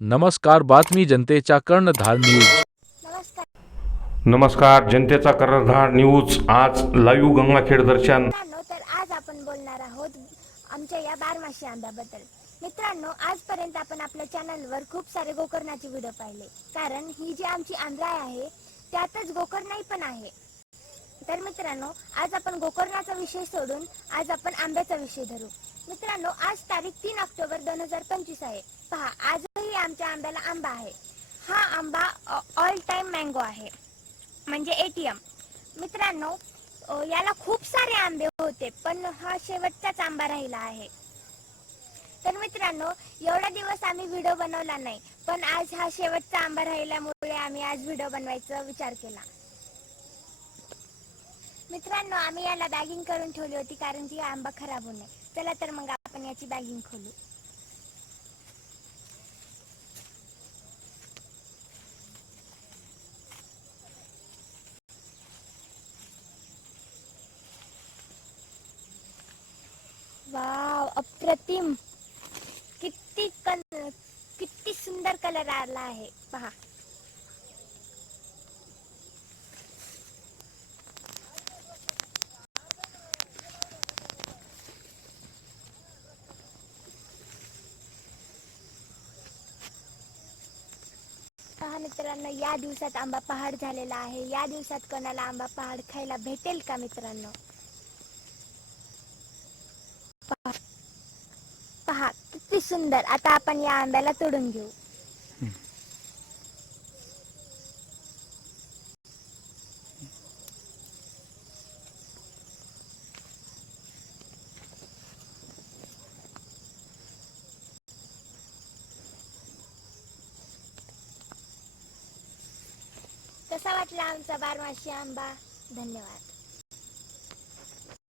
नमस्कार बातमी जनतेच्या कर्णधार न्यूज. नमस्कार नमस्कार जनतेचा कर्णधार न्यूज. आज लाईव्ह गंगाखेड दर्शन. मित्रांनो तर आज आपण बोलणार आहोत आमच्या या बारमाशी आंब्याबद्दल. मित्रांनो आजपर्यंत आपण आपल्या चॅनलवर खूप सारे गोकर्णाचे व्हिडिओ पाहिले. कारण ही जी आमची आंब्राय आहे त्यातच गोकर्णाई पण आहे. तर मित्रांनो आज आपण गोकर्णाचा विषय सोडून आज आपण आंब्याचा विषय धरू. मित्रांनो आज तारीख तीन ऑक्टोबर दोन हजार पंचवीस आहे. पहा आजही आमच्या आंब्याला आंबा आहे. हा आंबा ऑल टाइम मँगो आहे. म्हणजे एटीएम मित्रांनो याला खूप सारे आंबे होते पण हा शेवटचाच आंबा राहिला आहे. तर मित्रांनो एवढा दिवस आम्ही व्हिडिओ बनवला नाही पण आज हा शेवटचा आंबा राहिल्यामुळे आम्ही आज व्हिडिओ बनवायचा विचार केला. मित्रांनो आम्ही याला बॅगिंग करून ठेवली होती कारण की आंबा खराब होऊ नये. चला तर मग आपण याची बॅगिंग खोलू. वाव अप्रतिम. किती कल किती सुंदर कलर आला आहे. पहा. पहा मित्रांनो या दिवसात आंबा पहाड झालेला आहे. या दिवसात कोणाला आंबा पहाड खायला भेटेल का मित्रांनो पहा पहा किती सुंदर. आता आपण या आंब्याला तोडून घेऊ. कसा वाटला आमचा बारमाशी आंबा? धन्यवाद.